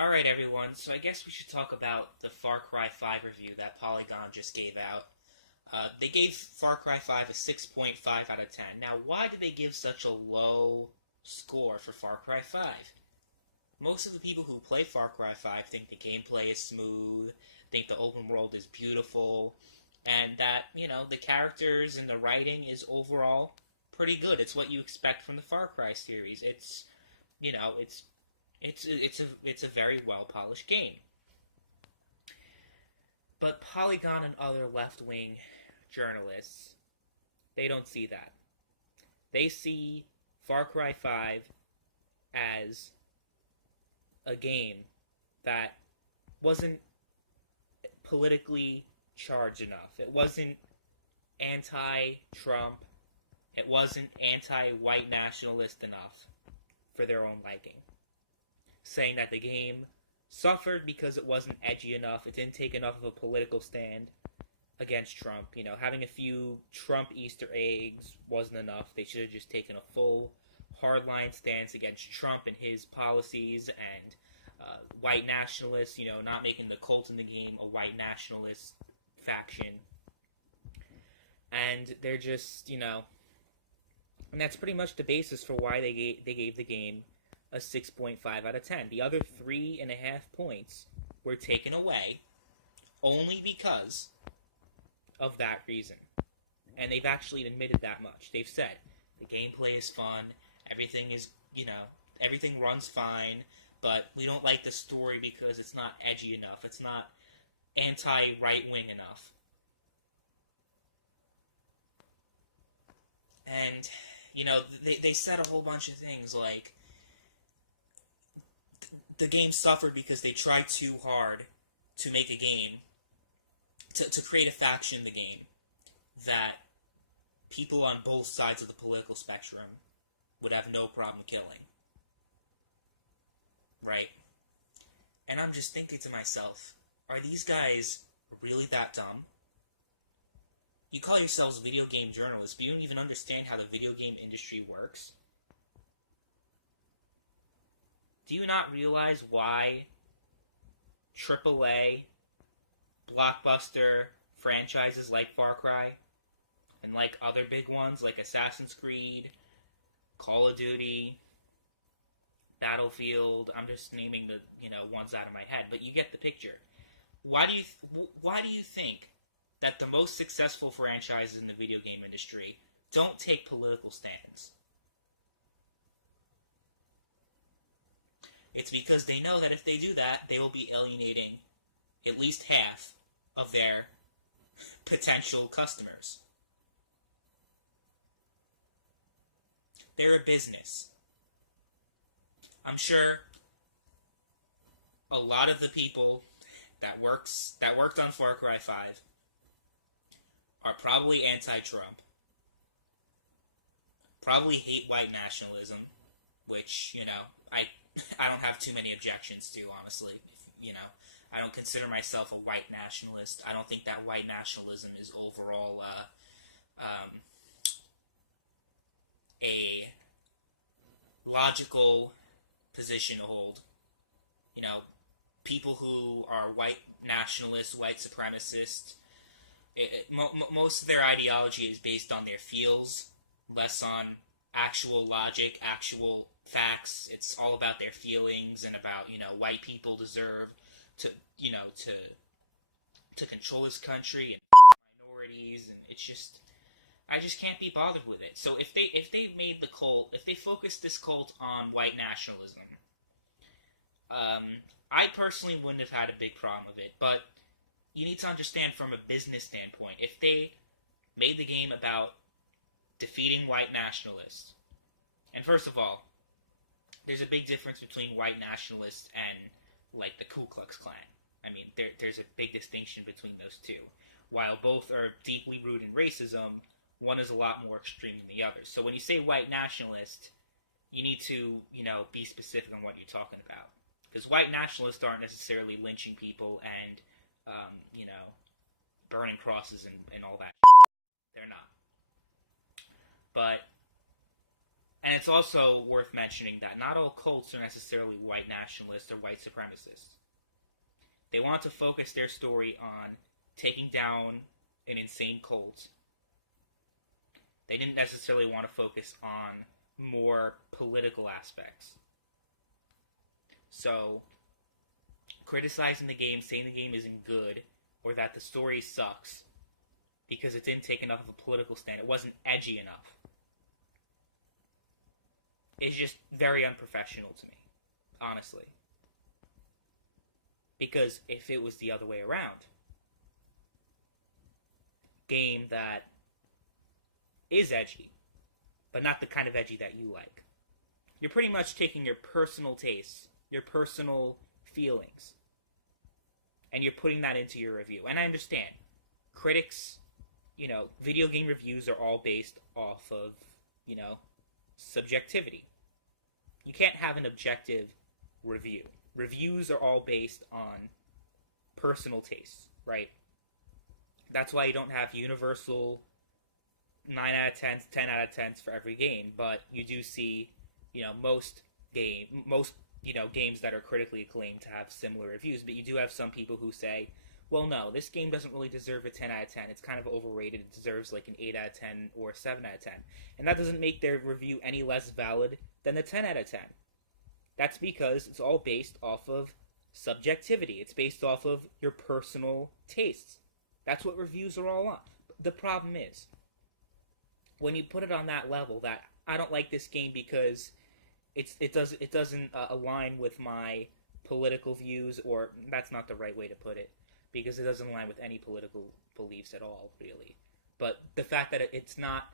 Alright everyone, so I guess we should talk about the Far Cry 5 review that Polygon just gave out. They gave Far Cry 5 a 6.5 out of 10. Now, why did they give such a low score for Far Cry 5? Most of the people who play Far Cry 5 think the gameplay is smooth, think the open world is beautiful, and that, the characters and the writing is overall pretty good. It's what you expect from the Far Cry series. It's, you know, it's it's a very well polished game. But Polygon and other left wing journalists, they don't see that. They see Far Cry 5 as a game that wasn't politically charged enough. It wasn't anti-Trump. It wasn't anti-white nationalist enough for their own liking. Saying that the game suffered because it wasn't edgy enough, it didn't take enough of a political stand against Trump. Having a few Trump Easter eggs wasn't enough. They should have just taken a full hardline stance against Trump and his policies and white nationalists, not making the cult in the game a white nationalist faction. And they're just, and that's pretty much the basis for why they gave the game a 6.5 out of 10. The other 3.5 points were taken away only because of that reason. And they've actually admitted that much. They've said, the gameplay is fun, everything is, everything runs fine, but we don't like the story because it's not edgy enough, it's not anti-right-wing enough. And, they said a whole bunch of things like, the game suffered because they tried too hard to make a game, to create a faction in the game that people on both sides of the political spectrum would have no problem killing. Right? And I'm just thinking to myself, are these guys really that dumb? You call yourselves video game journalists, but you don't even understand how the video game industry works? Do you not realize why AAA, blockbuster franchises like Far Cry, and like other big ones like Assassin's Creed, Call of Duty, Battlefield, I'm just naming the, ones out of my head, but you get the picture. Why do you think that the most successful franchises in the video game industry don't take political stands? It's because they know that if they do that, they will be alienating at least half of their potential customers. They're a business. I'm sure a lot of the people that worked on Far Cry 5 are probably anti-Trump, probably hate white nationalism, which, I don't have too many objections to, honestly. I don't consider myself a white nationalist. I don't think that white nationalism is overall a logical position to hold. People who are white nationalists, white supremacists, most of their ideology is based on their feels, less on actual logic, actual facts. It's all about their feelings and about, white people deserve to control this country and minorities, and it's just, I just can't be bothered with it. So if they focused this cult on white nationalism, I personally wouldn't have had a big problem with it, but you need to understand from a business standpoint, if they made the game about defeating white nationalists, and first of all, there's a big difference between white nationalists and, like, the Ku Klux Klan. I mean, there's a big distinction between those two. While both are deeply rooted in racism, one is a lot more extreme than the other. So when you say white nationalist, you need to, be specific on what you're talking about. Because white nationalists aren't necessarily lynching people and, burning crosses and all that. They're not. But And it's also worth mentioning that not all cults are necessarily white nationalists or white supremacists. They want to focus their story on taking down an insane cult. They didn't necessarily want to focus on more political aspects. So, criticizing the game, saying the game isn't good, or that the story sucks because it didn't take enough of a political stand, it wasn't edgy enough, is just very unprofessional to me, honestly. Because if it was the other way around, game that is edgy, but not the kind of edgy that you like, you're pretty much taking your personal tastes, your personal feelings, and you're putting that into your review. And I understand, critics, video game reviews are all based off of, subjectivity. You can't have an objective review. Reviews are all based on personal tastes, right? That's why you don't have universal 9 out of 10s, 10 out of 10s for every game, but you do see, most games that are critically acclaimed to have similar reviews, but you do have some people who say, well, no, this game doesn't really deserve a 10 out of 10. It's kind of overrated. It deserves like an 8 out of 10 or a 7 out of 10. And that doesn't make their review any less valid than the 10 out of 10. That's because it's all based off of subjectivity. It's based off of your personal tastes. That's what reviews are all on. The problem is, when you put it on that level, that I don't like this game because it doesn't align with my political views, or that's not the right way to put it, because it doesn't align with any political beliefs at all, really. But the fact that it's not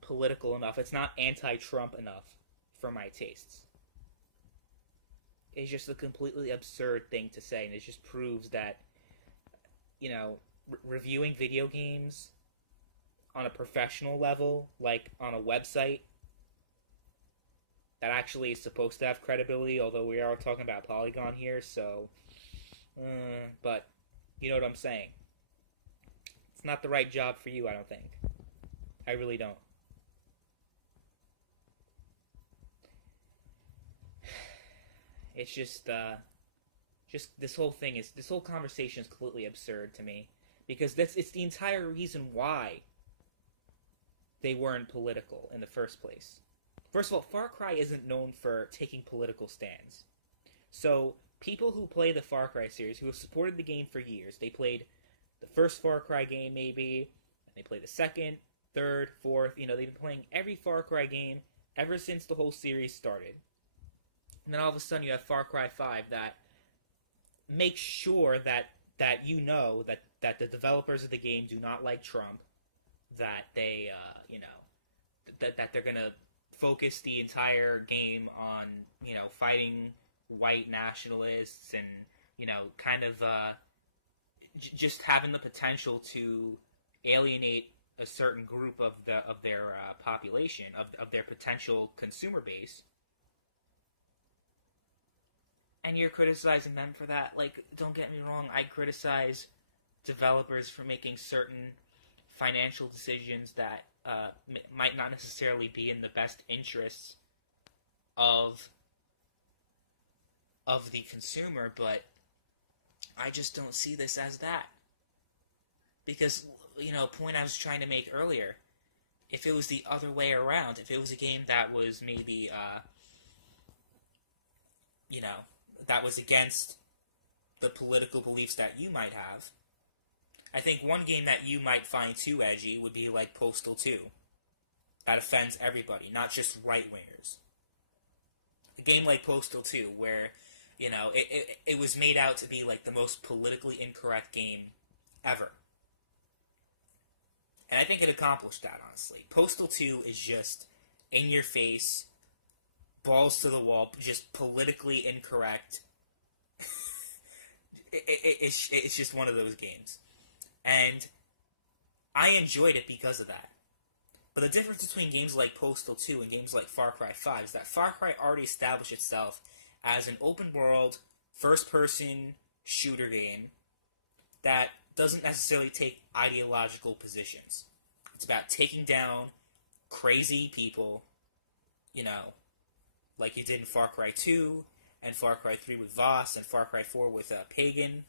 political enough, it's not anti-Trump enough for my tastes, is just a completely absurd thing to say, and it just proves that, reviewing video games on a professional level, like on a website that actually is supposed to have credibility, although we are talking about Polygon here, so, but you know what I'm saying. It's not the right job for you, I don't think. I really don't. It's just this whole conversation is completely absurd to me, because it's the entire reason why they weren't political in the first place. First of all, Far Cry isn't known for taking political stands. So, people who play the Far Cry series, who have supported the game for years, they played the first Far Cry game maybe, and they played the second, third, fourth, they've been playing every Far Cry game ever since the whole series started. And then all of a sudden you have Far Cry 5 that makes sure that that the developers of the game do not like Trump, that they, that they're going to focus the entire game on, fighting white nationalists and, kind of just having the potential to alienate a certain group of their population, of their potential consumer base. And you're criticizing them for that. Like, don't get me wrong, I criticize developers for making certain financial decisions that might not necessarily be in the best interests of the consumer, but I just don't see this as that. Because, point I was trying to make earlier, if it was the other way around, if it was a game that was maybe, that was against the political beliefs that you might have, I think one game that you might find too edgy would be like Postal 2. That offends everybody, not just right-wingers. A game like Postal 2, where, it was made out to be like the most politically incorrect game ever. And I think it accomplished that, honestly. Postal 2 is just in your face, balls to the wall, just politically incorrect. It's just one of those games. And I enjoyed it because of that. But the difference between games like Postal 2 and games like Far Cry 5 is that Far Cry already established itself as an open-world, first-person shooter game that doesn't necessarily take ideological positions. It's about taking down crazy people like you did in Far Cry 2, and Far Cry 3 with Voss, and Far Cry 4 with Pagan.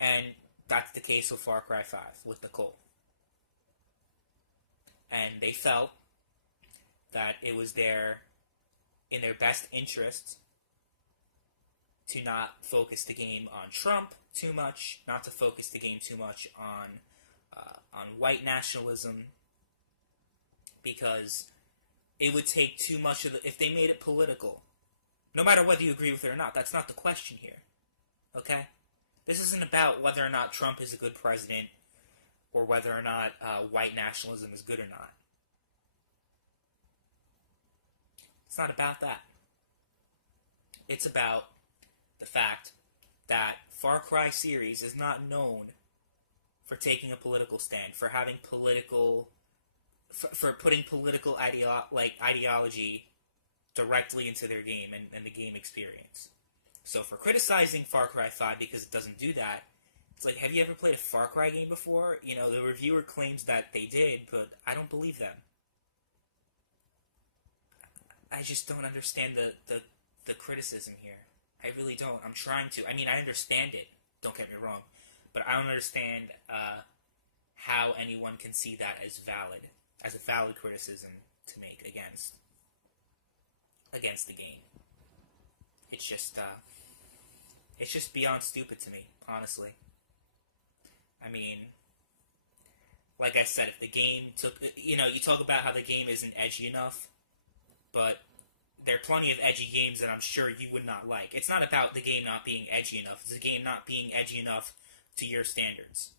And that's the case with Far Cry 5 with Nicole. And they felt that it was in their best interest to not focus the game on Trump too much, not to focus the game too much on white nationalism, because it would take too much of if they made it political, no matter whether you agree with it or not. That's not the question here, okay? This isn't about whether or not Trump is a good president or whether or not white nationalism is good or not. It's not about that. It's about the fact that Far Cry series is not known for taking a political stand, for having for putting political ideology directly into their game and the game experience. So for criticizing Far Cry 5 because it doesn't do that, it's like, have you ever played a Far Cry game before? The reviewer claims that they did, but I don't believe them. I just don't understand the criticism here. I really don't. I'm trying to. I mean, I understand it. Don't get me wrong. But I don't understand how anyone can see that as a valid criticism to make against the game. It's just beyond stupid to me, honestly. I mean, like I said, if the game took, you talk about how the game isn't edgy enough, but there are plenty of edgy games that I'm sure you would not like. It's not about the game not being edgy enough. It's the game not being edgy enough to your standards.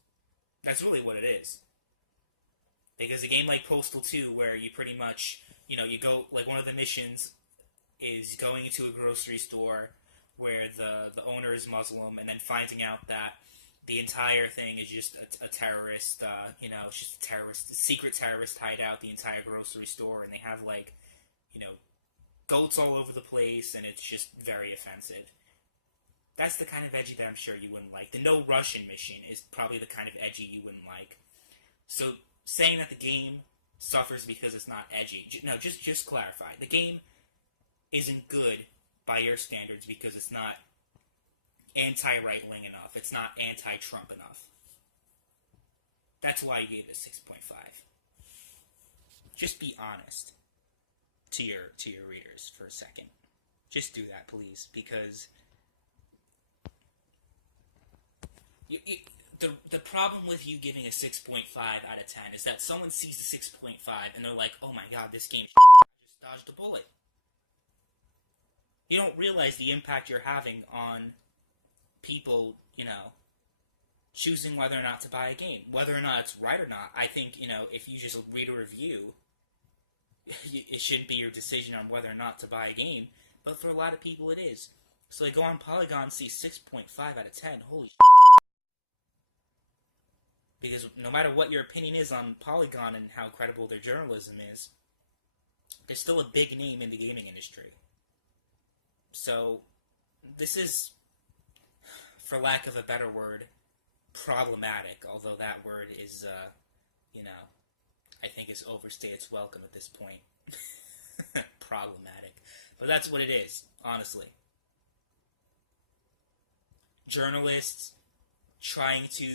That's really what it is. Because a game like Postal 2, where you pretty much, you go, like one of the missions is going into a grocery store where the owner is Muslim, and then finding out that the entire thing is just a terrorist, it's just a secret terrorist hideout, the entire grocery store, and they have, goats all over the place, and it's just very offensive. That's the kind of edgy that I'm sure you wouldn't like. The no Russian mission is probably the kind of edgy you wouldn't like. So saying that the game suffers because it's not edgy, no, just clarify. The game isn't good by your standards because it's not anti-right-wing enough. It's not anti-Trump enough. That's why I gave it a 6.5. Just be honest to your readers for a second. Just do that, please, because the problem with you giving a 6.5 out of 10 is that someone sees a 6.5 and they're like, oh my god, this game just dodged a bullet. You don't realize the impact you're having on people, choosing whether or not to buy a game. Whether or not it's right or not, I think, if you just read a review, it shouldn't be your decision on whether or not to buy a game. But for a lot of people, it is. So they go on Polygon, see 6.5 out of 10. Holy shit. Because no matter what your opinion is on Polygon and how credible their journalism is, they're still a big name in the gaming industry. So, this is, for lack of a better word, problematic, although that word is, I think is overstayed its welcome at this point. Problematic. But that's what it is, honestly. Journalists trying to,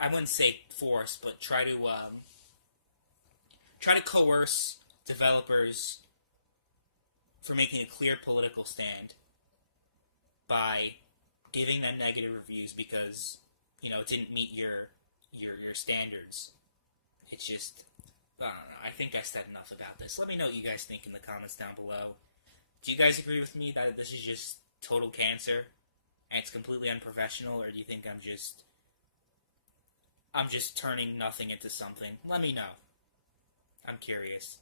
I wouldn't say force, but try to coerce developers for making a clear political stand by giving them negative reviews because, it didn't meet your standards. It's just, I don't know. I think I said enough about this. Let me know what you guys think in the comments down below. Do you guys agree with me that this is just total cancer and it's completely unprofessional, or do you think I'm just turning nothing into something? Let me know. I'm curious.